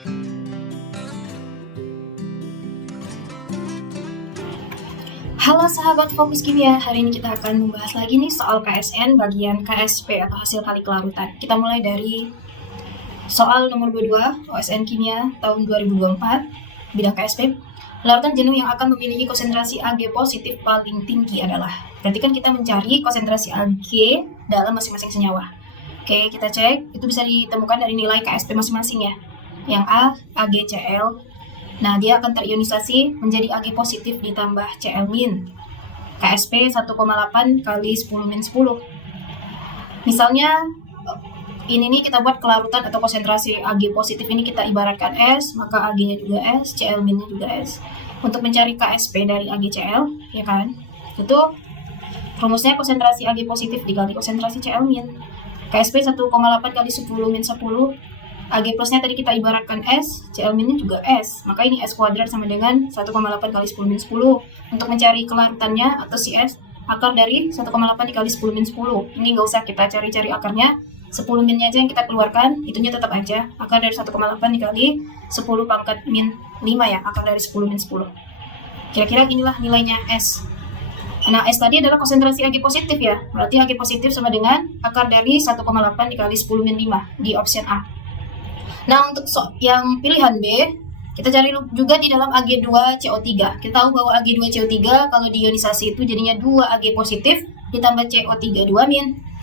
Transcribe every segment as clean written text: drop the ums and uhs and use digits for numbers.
Halo sahabat Fokus Kimia, hari ini kita akan membahas lagi nih soal KSN bagian KSP atau hasil kali kelarutan. Kita mulai dari soal nomor 22 OSN Kimia tahun 2024 bidang KSP. Larutan jenuh yang akan memiliki konsentrasi Ag positif paling tinggi adalah. Berarti kan kita mencari konsentrasi Ag dalam masing-masing senyawa. Oke, kita cek, itu bisa ditemukan dari nilai KSP masing-masing ya. Yang A, AgCl. Nah, dia akan terionisasi menjadi Ag positif ditambah Cl-. KSP 1,8 kali 10-10. Misalnya, ini nih kita buat kelarutan atau konsentrasi Ag positif ini kita ibaratkan S, maka Ag-nya juga S, Cl- juga S. Untuk mencari KSP dari AgCl, ya kan? Itu rumusnya konsentrasi Ag positif dikali konsentrasi Cl-. KSP 1,8 kali 10-10. Ag plusnya tadi kita ibaratkan S, Cl-nya juga S, maka ini S kuadrat sama dengan 1,8 kali 10-10. Untuk mencari kelarutannya atau CS, akar dari 1,8 dikali 10-10. Ini nggak usah kita cari-cari akarnya, 10 minnya aja yang kita keluarkan, itunya tetap aja. Akar dari 1,8 dikali 10 pangkat min 5 ya, akar dari 10-10. Kira-kira inilah nilainya S. Nah, S tadi adalah konsentrasi Ag positif ya, berarti Ag positif sama dengan akar dari 1,8 dikali 10 min 5 di option A. Nah, untuk yang pilihan B, kita cari juga di dalam Ag2CO3. Kita tahu bahwa Ag2CO3 kalau diionisasi itu jadinya 2 Ag positif ditambah CO3 2-.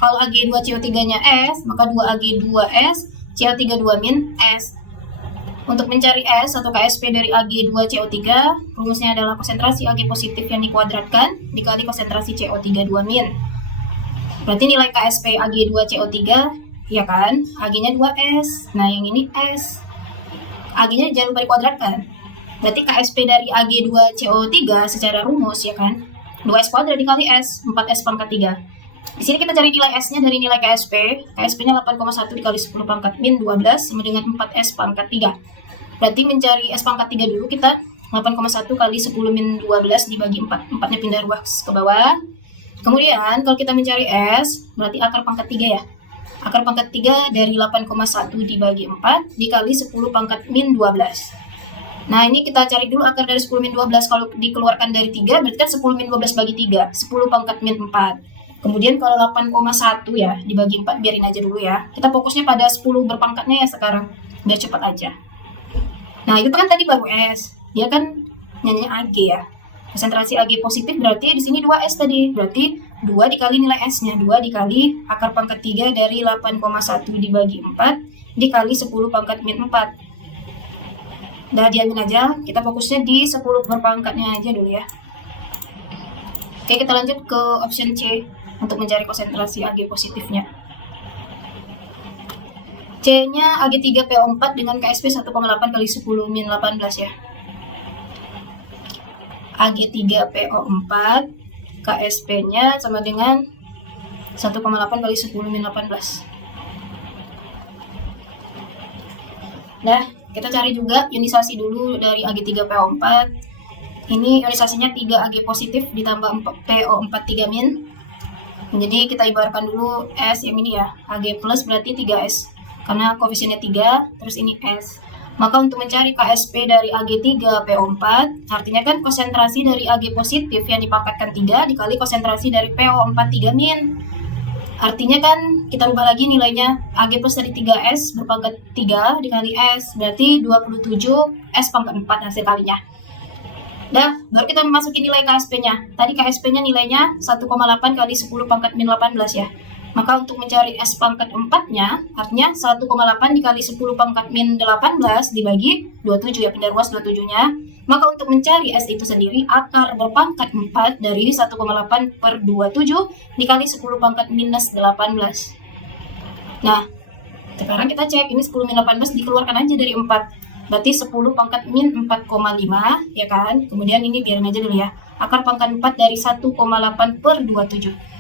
Kalau Ag2CO3-nya S, maka 2 Ag2S, CO3 2- S. Untuk mencari S atau KSP dari Ag2CO3, rumusnya adalah konsentrasi Ag positif yang dikuadratkan dikali konsentrasi CO3 2-. Berarti nilai KSP Ag2CO3 ya kan, Ag-nya 2S, nah yang ini S, Ag-nya jangan lupa dikuadratkan. Berarti KSP dari Ag2CO3 secara rumus ya kan, 2S kuadrat dikali S, 4S pangkat 3. Di sini kita cari nilai S-nya dari nilai KSP, KSP-nya 8,1 dikali 10 pangkat min 12 sama dengan 4S pangkat 3. Berarti mencari S pangkat 3 dulu, kita 8,1 kali 10 min 12 dibagi 4, 4-nya pindah ruas ke bawah. Kemudian kalau kita mencari S, berarti akar pangkat 3 ya. Akar pangkat 3 dari 8,1 dibagi 4 dikali 10 pangkat min 12. Nah, ini kita cari dulu akar dari 10 min 12. Kalau dikeluarkan dari 3, berarti kan 10 min 12 bagi 3, 10 pangkat min 4. Kemudian kalau 8,1 ya, dibagi 4, biarin aja dulu ya. Kita fokusnya pada 10 berpangkatnya ya sekarang, biar cepat aja. Nah, itu kan tadi baru S. Dia kan nyanyinya Ag ya. Konsentrasi Ag positif berarti di sini 2S tadi. Berarti 2 dikali nilai S-nya, 2 dikali akar pangkat 3 dari 8,1 dibagi 4 dikali 10 pangkat min 4. Udah diamin aja, kita fokusnya di 10 berpangkatnya aja dulu ya. Oke, kita lanjut ke option C untuk mencari konsentrasi Ag positifnya. C-nya Ag3PO4 dengan KSP 1,8 kali 10 min 18 ya. Ag3PO4 KSP-nya sama dengan 1,8 kali 10 min 18. Nah, kita cari juga ionisasi dulu dari Ag3PO4. Ini ionisasinya 3 Ag positif ditambah PO4 3-. Jadi kita ibaratkan dulu S yang ini ya, Ag plus berarti 3S. Karena koefisiennya 3, terus ini S. Maka untuk mencari KSP dari Ag3PO4, artinya kan konsentrasi dari Ag positif yang dipangkatkan 3 dikali konsentrasi dari PO4 3-. Artinya kan kita rubah lagi nilainya, Ag plus dari 3S berpangkat 3 dikali S, berarti 27 S pangkat 4 hasil kalinya. Dah, baru kita memasuki nilai KSP-nya. Tadi KSP-nya nilainya 1,8 kali 10 pangkat min 18 ya. Maka untuk mencari S pangkat 4-nya, artinya 1,8 dikali 10 pangkat min 18 dibagi 27 ya, pindah ruas 27-nya. Maka untuk mencari S itu sendiri, akar berpangkat 4 dari 1,8 per 27 dikali 10 pangkat minus 18. Nah, sekarang kita cek, ini 10 min 18 dikeluarkan aja dari 4. Berarti 10 pangkat min 4,5 ya kan. Kemudian ini biarin aja dulu ya. Akar pangkat 4 dari 1,8 per 27.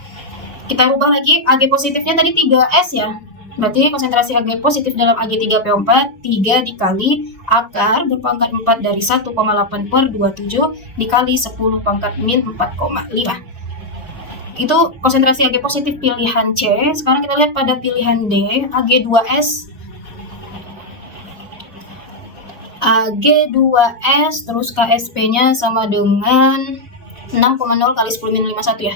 Kita rubah lagi, Ag positifnya tadi 3S ya. Berarti konsentrasi Ag positif dalam Ag3PO4 3 dikali akar berpangkat 4 dari 1,8 per 27 dikali 10 pangkat min 4,5. Itu konsentrasi Ag positif pilihan C. Sekarang kita lihat pada pilihan D, Ag2S. Ag2S, terus KSP-nya sama dengan 6,0 kali 10 min 51 ya.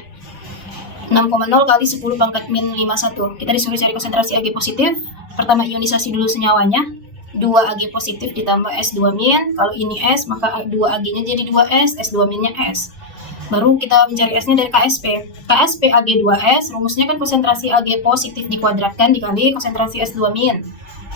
6,0 kali 10 pangkat min 51. Kita disuruh cari konsentrasi Ag positif. Pertama ionisasi dulu senyawanya. 2 Ag positif ditambah S2 min. Kalau ini S, maka 2 Ag-nya jadi 2S, S2 minnya S. Baru kita mencari S-nya dari KSP. KSP Ag2S, rumusnya kan konsentrasi Ag positif dikuadratkan dikali konsentrasi S2 min.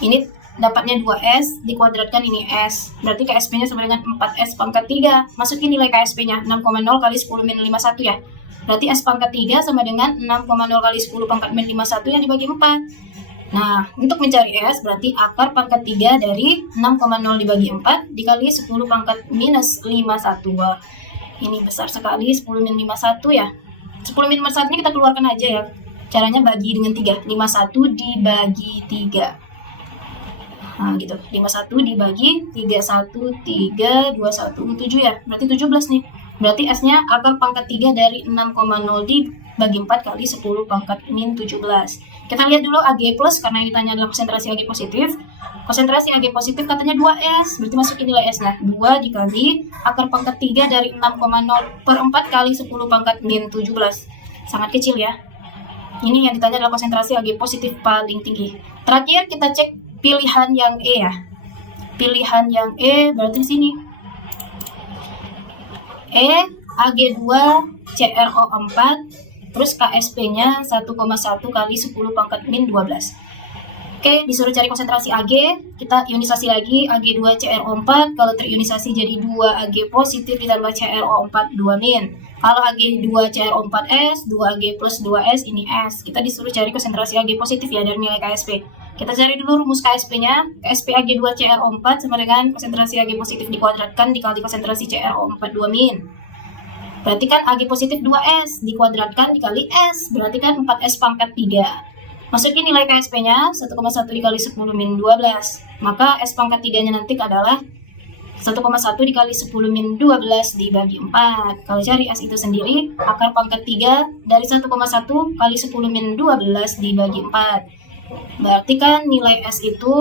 Ini dapatnya 2S dikuadratkan ini S. Berarti KSP-nya sama dengan 4S pangkat 3. Masukin nilai KSP-nya 6,0 kali 10 min 51 ya. Berarti S pangkat 3 sama dengan 6,0 kali 10 pangkat min 51 yang dibagi 4. Nah, untuk mencari S berarti akar pangkat 3 dari 6,0 dibagi 4 dikali 10 pangkat minus 51. Wah, ini besar sekali 10 min 51 ya. 10 min 51 ini kita keluarkan aja ya. Caranya bagi dengan 3. 51 dibagi 3. Nah gitu, 51 dibagi 31, 3, 21, 7 ya. Berarti 17 nih. Berarti S-nya akar pangkat 3 dari 6,0 dibagi 4 kali 10 pangkat min 17. Kita lihat dulu Ag plus, karena yang ditanya adalah konsentrasi Ag positif. Konsentrasi Ag positif katanya 2S, berarti masukin nilai S-nya. 2 dikali akar pangkat 3 dari 6,0 per 4 kali 10 pangkat min 17. Sangat kecil ya. Ini yang ditanya adalah konsentrasi Ag positif paling tinggi. Terakhir kita cek pilihan yang E ya. Pilihan yang E berarti di sini. E Ag2 CrO4 terus KSP-nya 1,1 kali 10 pangkat min 12. Oke, disuruh cari konsentrasi Ag, kita ionisasi lagi Ag2 CrO4, kalau terionisasi jadi 2 Ag positif ditambah CrO4 2 min. Kalau Ag2 CrO4S, 2 Ag plus 2S ini S. Kita disuruh cari konsentrasi Ag positif ya dari nilai KSP. Kita cari dulu rumus KSP-nya. KSP Ag2 CrO4 sama dengan konsentrasi Ag positif dikuadratkan dikali konsentrasi CrO4 2 min. Berarti kan Ag positif 2S dikuadratkan dikali S, berarti kan 4S pangkat 3. Masukin nilai KSP-nya 1,1 dikali 10 min 12. Maka S pangkat 3-nya nanti adalah 1,1 dikali 10 min 12 dibagi 4. Kalau cari S itu sendiri, akar pangkat 3 dari 1,1 kali 10 min 12 dibagi 4. Berarti kan nilai S itu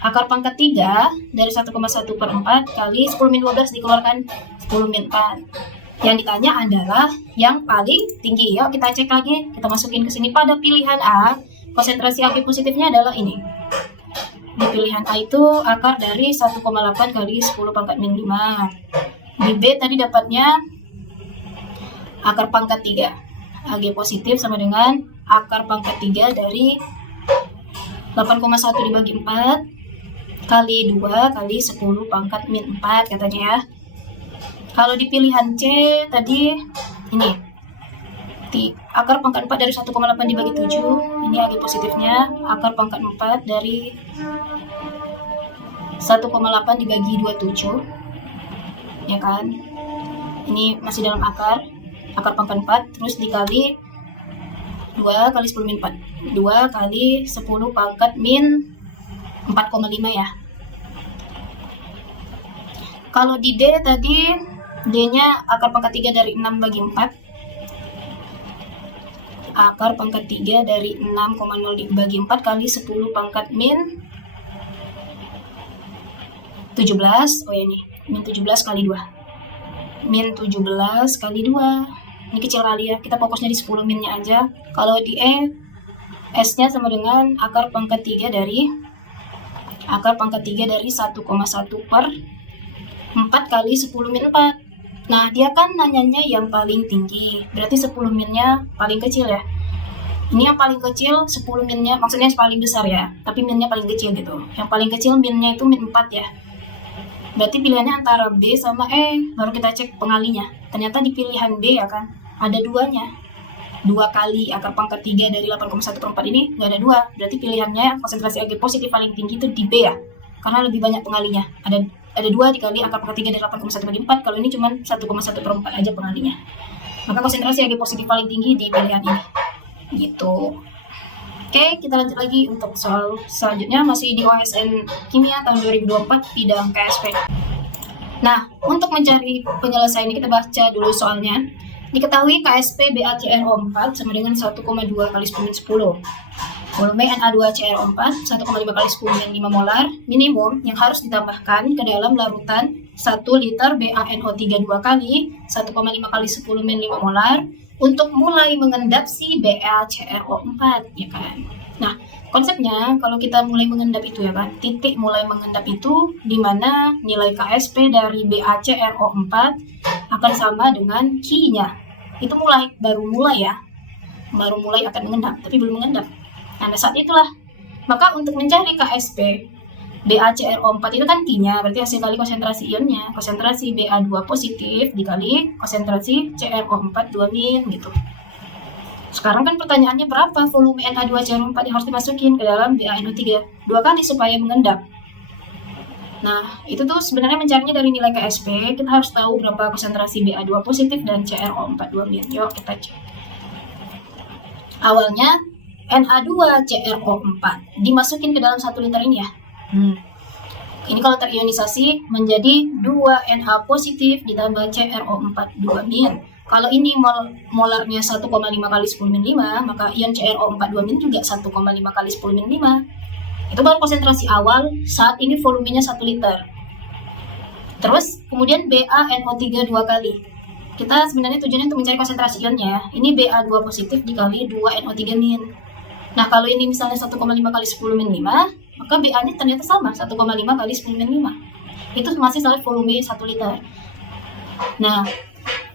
akar pangkat 3 dari 1,1 per 4 kali 10 min 12 dikeluarkan 10 min 4. Yang ditanya adalah yang paling tinggi. Yuk kita cek lagi, kita masukin ke sini pada pilihan A, konsentrasi Ag positifnya adalah ini. Di pilihan A itu akar dari 1,8 kali 10 pangkat min 5. Di B tadi dapatnya akar pangkat 3. Ag positif sama dengan akar pangkat 3 dari 8,1 dibagi 4 kali 2 kali 10 pangkat min 4 katanya ya. Kalau di pilihan C tadi ini akar pangkat 4 dari 1,8 dibagi 7, ini Ag positifnya. Akar pangkat 4 dari 1,8 dibagi 27, ya kan? Ini masih dalam akar pangkat 4, terus dikali 2 kali 10 min 4, 2 kali 10 pangkat min 4,5 ya. Kalau di D tadi, D-nya akar pangkat 3 dari 6 bagi 4. Akar pangkat 3 dari 6,0 dibagi 4 kali 10 pangkat min 17. Oh ya nih, min 17 kali 2. Min 17 kali 2. Ini kecil kali ya, kita fokusnya di 10 minnya aja. Kalau di E, S-nya sama dengan akar pangkat 3 dari 1,1 per 4 kali 10 min 4. Nah, dia kan nanyanya yang paling tinggi, berarti 10 minnya paling kecil ya. Ini yang paling kecil 10 minnya, maksudnya yang paling besar ya, tapi minnya paling kecil gitu. Yang paling kecil minnya itu min 4 ya. Berarti pilihannya antara B sama E, baru kita cek pengalinya. Ternyata di pilihan B ya kan, ada duanya. 2 kali akar pangkat 3 dari 8,1 per 4 ini nggak ada 2. Berarti pilihannya konsentrasi Ag positif paling tinggi itu di B ya, karena lebih banyak pengalinya. Ada 2 dikali akar pangkat 3 dari 8,1 bagi 4, kalau ini cuma 1,1 per 4 aja pengalinya. Maka konsentrasi Ag positif paling tinggi di pilihan ini. Gitu. Oke, kita lanjut lagi untuk soal selanjutnya, masih di OSN Kimia tahun 2024 bidang KSP. Nah, untuk mencari penyelesaian ini kita baca dulu soalnya. Diketahui KSP BaCrO4 sama dengan 1,2 kali 10 min 10. volume Na2CrO4 1,5 kali 10 min 5 molar minimum yang harus ditambahkan ke dalam larutan 1 liter BaNO3 2 kali 1,5 kali 10 min 5 molar untuk mulai mengendap si BaCrO4, ya kan. Nah, konsepnya kalau kita mulai mengendap itu ya kan, titik mulai mengendap itu di mana nilai KSP dari BaCrO4 akan sama dengan Ki-nya. Itu baru mulai akan mengendap, tapi belum mengendap. Nah, saat itulah, maka untuk mencari KSP BaCrO4 itu kan Ki-nya, berarti hasil kali konsentrasi ionnya, konsentrasi Ba2 positif dikali konsentrasi CrO4 2 min gitu. Sekarang kan pertanyaannya berapa volume Na2CrO4 yang harus dimasukin ke dalam BaNO3 2 kali supaya mengendap. Nah, itu tuh sebenarnya mencarinya dari nilai KSP, kita harus tahu berapa konsentrasi Ba2 positif dan CrO4 2 min. Yuk kita cek. Awalnya Na2CrO4 dimasukin ke dalam 1 liter ini ya. Ini kalau terionisasi menjadi 2Na positif ditambah CrO4 2 min. Kalau ini molarnya 1,5 kali 10 min 5, maka ion CrO4 2 min juga 1,5 kali 10 min 5. Itu baru konsentrasi awal saat ini volumenya 1 liter. Terus kemudian BaNO3 2 kali. Kita sebenarnya tujuannya untuk mencari konsentrasi ionnya. Ini Ba2 positif dikali 2NO3 min. Nah, kalau ini misalnya 1,5 kali 10 min 5, maka Ba-nya ternyata sama, 1,5 kali 10 min 5. Itu masih soal volume 1 liter. Nah,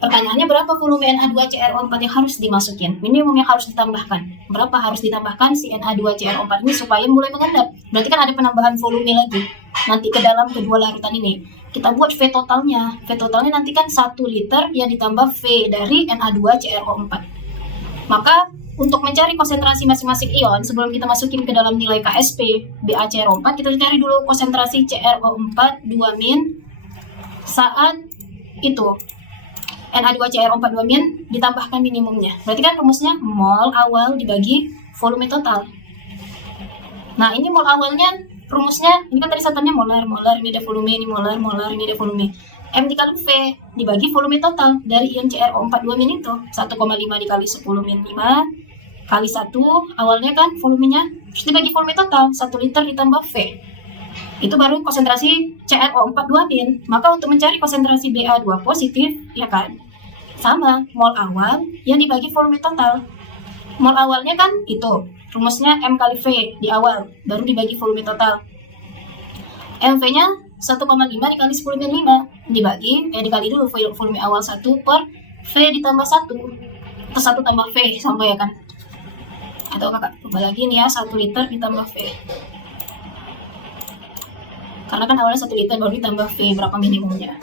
pertanyaannya berapa volume Na2CrO4 yang harus dimasukin? Minimum yang harus ditambahkan. Berapa harus ditambahkan si Na2CrO4 ini supaya mulai mengendap? Berarti kan ada penambahan volume lagi. Nanti ke dalam kedua larutan ini. Kita buat V totalnya. V totalnya nanti kan 1 liter yang ditambah V dari Na2CrO4. Maka untuk mencari konsentrasi masing-masing ion, sebelum kita masukin ke dalam nilai KSP BaCrO4, kita cari dulu konsentrasi CrO4 2 min saat itu Na2CrO4 2 min ditambahkan minimumnya. Berarti kan rumusnya mol awal dibagi volume total. Nah, ini mol awalnya rumusnya, ini kan tadi satunya molar, ini ada volume, ini molar, ini ada volume. M dikali V dibagi volume total dari ion CrO4 2 min itu 1,5 dikali 10 min 5 kali 1 awalnya kan volumenya, terus dibagi volume total 1 liter ditambah V. Itu baru konsentrasi CrO4 2 min. Maka untuk mencari konsentrasi Ba2 positif, ya kan, sama mol awal yang dibagi volume total. Mol awalnya kan itu rumusnya M kali V di awal, baru dibagi volume total. MV-nya 1,5 dikali 10 min 5 dikali dulu volume awal 1 per V ditambah 1 atau 1 tambah V sama ya kan, atau kakak coba lagi nih ya, 1 liter ditambah V, karena kan awalnya 1 liter baru ditambah V berapa minimumnya.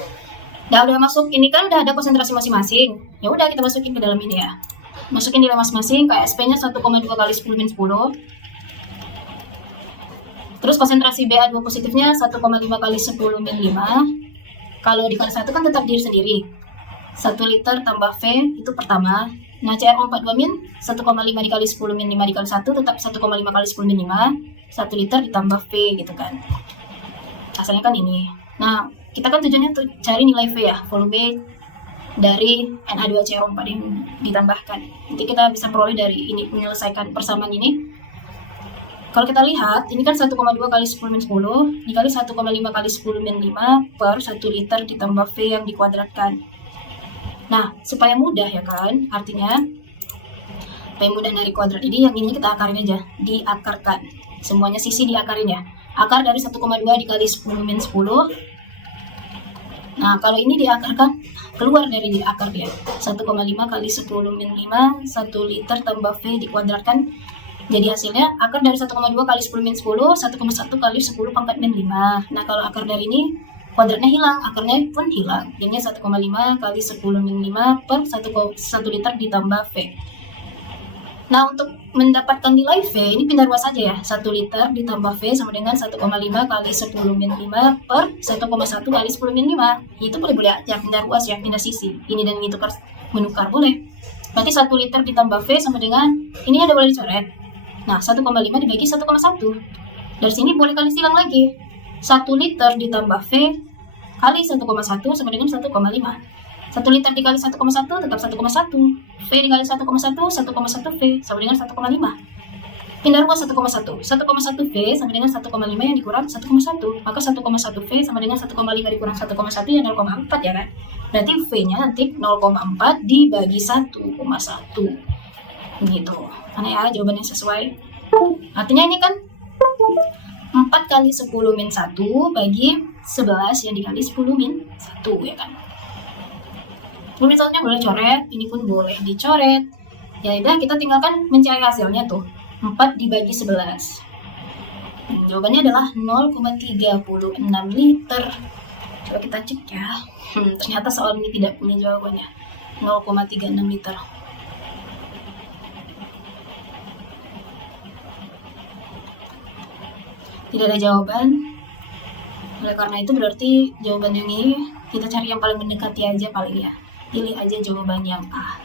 Udah masuk, ini kan udah ada konsentrasi masing-masing, ya udah kita masukin ke dalam ini ya, masukin nilai masing-masing. KSP-nya 1,2 kali 10 min 10. Terus konsentrasi Ba2 positifnya 1,5 kali 10 min 5. Kalau dikali 1 kan tetap diri sendiri. 1 liter tambah V itu pertama. Nah, CrO4 2 min 1,5 dikali 10 min 5 dikali 1 tetap 1,5 kali 10 min 5. 1 liter ditambah V gitu kan. Asalnya kan ini. Nah, kita kan tujuannya untuk cari nilai V ya, volume dari Na2CrO4 yang ditambahkan. Nanti kita bisa peroleh dari ini, menyelesaikan persamaan ini. Kalau kita lihat, ini kan 1,2 kali 10 min 10 dikali 1,5 kali 10 min 5 per 1 liter ditambah V yang dikuadratkan. Nah, supaya mudah ya kan, artinya supaya mudah dari kuadrat ini, yang ini kita akarin aja, diakarkan. Semuanya sisi diakarin ya. Akar dari 1,2 dikali 10 min 10. Nah, kalau ini diakarkan, keluar dari akar dia. 1,5 kali 10 min 5, 1 liter tambah V dikuadratkan. Jadi hasilnya akar dari 1,2 kali 10 min 10, 1,1 kali 10 pangkat min 5. Nah, kalau akar dari ini, kuadratnya hilang, akarnya pun hilang. Jadinya 1,5 kali 10 min 5 per 1 liter ditambah V. Nah, untuk mendapatkan nilai V, ini pindah ruas saja ya. 1 liter ditambah V sama dengan 1,5 kali 10 min 5 per 1,1 kali 10 min 5. Itu boleh-boleh aja, pindah ruas ya, pindah sisi. Ini dan ini menukar boleh. Berarti 1 liter ditambah V sama dengan, ini ada boleh dicoret. Nah, 1,5 dibagi 1,1. Dari sini boleh kali silang lagi. 1 liter ditambah V kali 1,1 sama dengan 1,5. 1 liter dikali 1,1 tetap 1,1. V dikali 1,1, 1,1 V sama dengan 1,5. Pindah ruang 1,1. 1,1 V sama dengan 1,5 yang dikurang 1,1. Maka 1,1 V sama dengan 1,5 dikurang 1,1 ya 0,4 ya kan. Berarti V-nya nanti 0,4 dibagi 1,1. Gitu. Mana ya jawaban yang sesuai? Artinya ini kan 4 kali 10 min 1 bagi 11 yang dikali 10 min 1 ya kan. Misalnya boleh coret, ini pun boleh dicoret. Ya udah, kita tinggalkan mencari hasilnya tuh. 4 dibagi 11. Jawabannya adalah 0,36 liter. Coba kita cek ya. Ternyata soal ini tidak punya jawabannya. 0,36 liter. Tidak ada jawaban. Oleh karena itu berarti jawaban yang ini kita cari yang paling mendekati aja paling ya. Pilih aja jawaban yang A.